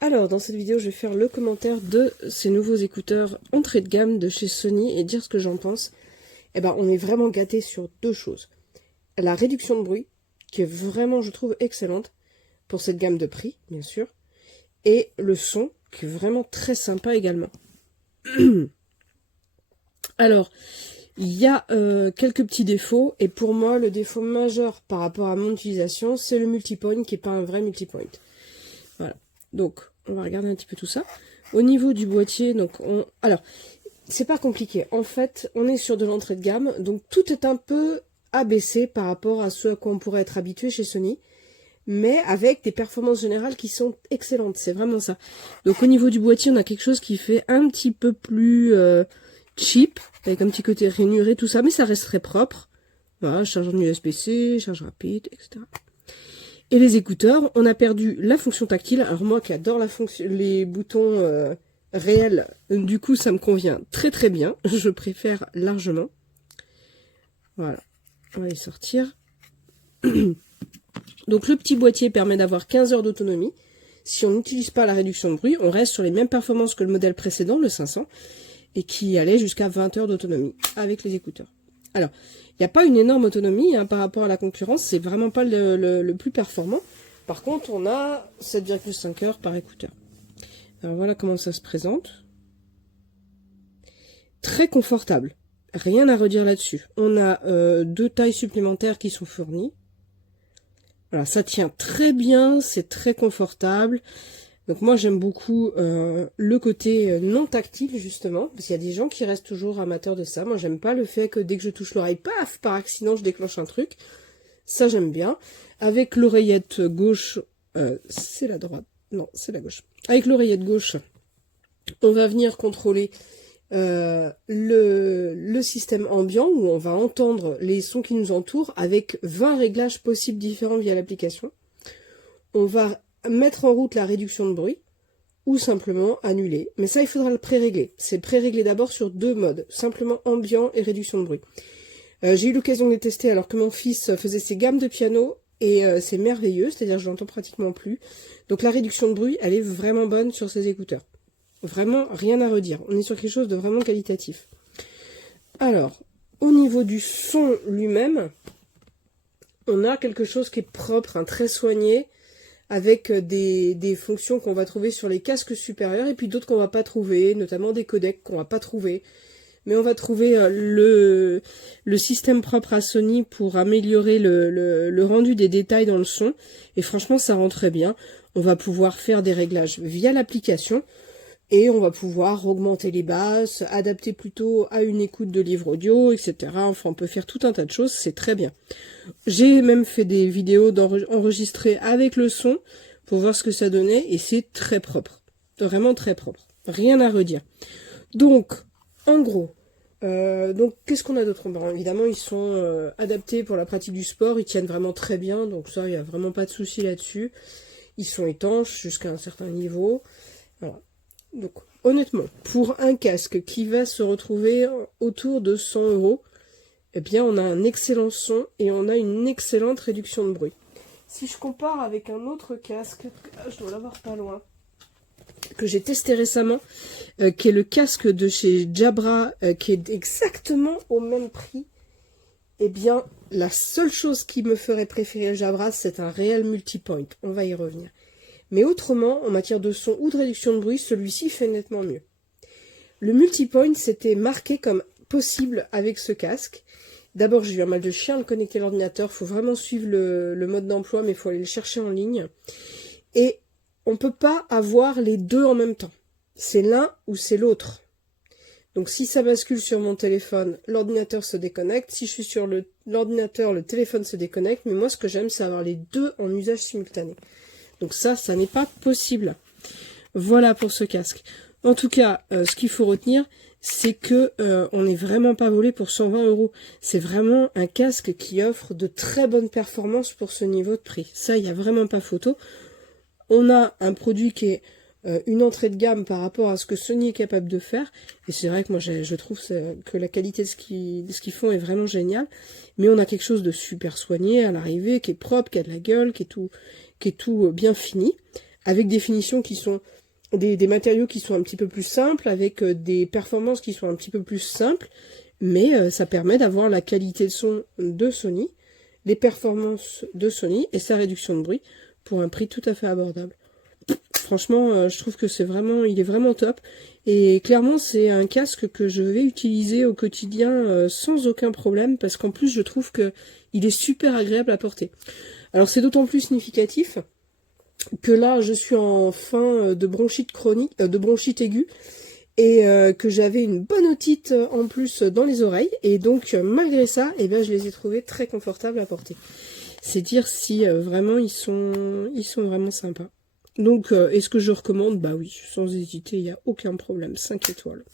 Alors, dans cette vidéo, je vais faire le commentaire de ces nouveaux écouteurs entrée de gamme de chez Sony et dire ce que j'en pense. Eh ben, on est vraiment gâté sur deux choses. La réduction de bruit, qui est vraiment, je trouve, excellente pour cette gamme de prix, bien sûr. Et le son, qui est vraiment très sympa également. Alors, il y a quelques petits défauts. Et pour moi, le défaut majeur par rapport à mon utilisation, c'est le multipoint, qui n'est pas un vrai multipoint. Voilà. Donc, on va regarder un petit peu tout ça. Au niveau du boîtier, alors, c'est pas compliqué. En fait, on est sur de l'entrée de gamme, donc tout est un peu abaissé par rapport à ce à quoi on pourrait être habitué chez Sony, mais avec des performances générales qui sont excellentes. C'est vraiment ça. Donc, au niveau du boîtier, on a quelque chose qui fait un petit peu plus cheap, avec un petit côté rainuré, tout ça, mais ça reste très propre. Voilà, charge en USB-C, charge rapide, etc. Et les écouteurs, on a perdu la fonction tactile. Alors moi qui adore les boutons réels, du coup ça me convient très très bien. Je préfère largement. Voilà, on va les sortir. Donc le petit boîtier permet d'avoir 15 heures d'autonomie. Si on n'utilise pas la réduction de bruit, on reste sur les mêmes performances que le modèle précédent, le 500, et qui allait jusqu'à 20 heures d'autonomie avec les écouteurs. Alors, il n'y a pas une énorme autonomie par rapport à la concurrence, c'est vraiment pas le plus performant. Par contre, on a 7,5 heures par écouteur. Alors voilà comment ça se présente. Très confortable, rien à redire là-dessus. On a 2 tailles supplémentaires qui sont fournies. Voilà, ça tient très bien, c'est très confortable. Donc moi j'aime beaucoup le côté non tactile justement, parce qu'il y a des gens qui restent toujours amateurs de ça. Moi j'aime pas le fait que dès que je touche l'oreille, paf, par accident je déclenche un truc. Ça j'aime bien. Avec l'oreillette gauche, c'est la droite, non c'est la gauche. Avec l'oreillette gauche, on va venir contrôler le système ambiant où on va entendre les sons qui nous entourent avec 20 réglages possibles différents via l'application. On va mettre en route la réduction de bruit ou simplement annuler. Mais ça, il faudra le pré-régler. C'est pré-réglé d'abord sur 2 modes, simplement ambiant et réduction de bruit. J'ai eu l'occasion de les tester alors que mon fils faisait ses gammes de piano et c'est merveilleux, c'est-à-dire je l'entends pratiquement plus. Donc la réduction de bruit, elle est vraiment bonne sur ces écouteurs. Vraiment rien à redire. On est sur quelque chose de vraiment qualitatif. Alors, au niveau du son lui-même, on a quelque chose qui est propre, très soigné, avec des fonctions qu'on va trouver sur les casques supérieurs et puis d'autres qu'on va pas trouver, notamment des codecs qu'on va pas trouver. Mais on va trouver le système propre à Sony pour améliorer le rendu des détails dans le son. Et franchement, ça rend très bien. On va pouvoir faire des réglages via l'application et on va pouvoir augmenter les basses, adapter plutôt à une écoute de livre audio, etc. Enfin, on peut faire tout un tas de choses, c'est très bien. J'ai même fait des vidéos enregistrées avec le son pour voir ce que ça donnait et c'est très propre. Vraiment très propre. Rien à redire. Donc, en gros, qu'est-ce qu'on a d'autre? Bon, évidemment, ils sont adaptés pour la pratique du sport, ils tiennent vraiment très bien, donc ça, il n'y a vraiment pas de souci là-dessus. Ils sont étanches jusqu'à un certain niveau. Voilà. Donc, honnêtement, pour un casque qui va se retrouver autour de 100 €, eh bien, on a un excellent son et on a une excellente réduction de bruit. Si je compare avec un autre casque, je dois l'avoir pas loin, que j'ai testé récemment, qui est le casque de chez Jabra, qui est exactement au même prix, eh bien, la seule chose qui me ferait préférer Jabra, c'est un réel multipoint. On va y revenir. Mais autrement, en matière de son ou de réduction de bruit, celui-ci fait nettement mieux. Le multipoint, c'était marqué comme possible avec ce casque. D'abord, j'ai eu un mal de chien à le connecter à l'ordinateur. Il faut vraiment suivre le mode d'emploi, mais il faut aller le chercher en ligne. Et on ne peut pas avoir les deux en même temps. C'est l'un ou c'est l'autre. Donc si ça bascule sur mon téléphone, l'ordinateur se déconnecte. Si je suis sur l'ordinateur, le téléphone se déconnecte. Mais moi, ce que j'aime, c'est avoir les deux en usage simultané. Donc ça n'est pas possible. Voilà pour ce casque. En tout cas, ce qu'il faut retenir, c'est que on n'est vraiment pas volé pour 120 €. C'est vraiment un casque qui offre de très bonnes performances pour ce niveau de prix. Ça, il n'y a vraiment pas photo. On a un produit qui est une entrée de gamme par rapport à ce que Sony est capable de faire. Et c'est vrai que moi, je trouve que la qualité de ce qu'ils font est vraiment géniale. Mais on a quelque chose de super soigné à l'arrivée, qui est propre, qui a de la gueule, qui est tout bien fini, avec des finitions qui sont des matériaux qui sont un petit peu plus simples, avec des performances qui sont un petit peu plus simples, mais ça permet d'avoir la qualité de son de Sony, les performances de Sony et sa réduction de bruit pour un prix tout à fait abordable. Franchement, je trouve que il est vraiment top. Et clairement, c'est un casque que je vais utiliser au quotidien sans aucun problème, parce qu'en plus, je trouve que il est super agréable à porter. Alors, c'est d'autant plus significatif que là, je suis en fin de bronchite chronique, de bronchite aiguë, et que j'avais une bonne otite en plus dans les oreilles, et donc malgré ça, eh ben, je les ai trouvés très confortables à porter. C'est dire si vraiment ils sont vraiment sympas. Donc, est-ce que je recommande? Bah oui, sans hésiter, il n'y a aucun problème, 5 étoiles.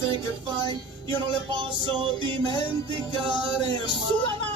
cose che fai, io non le posso dimenticare mai.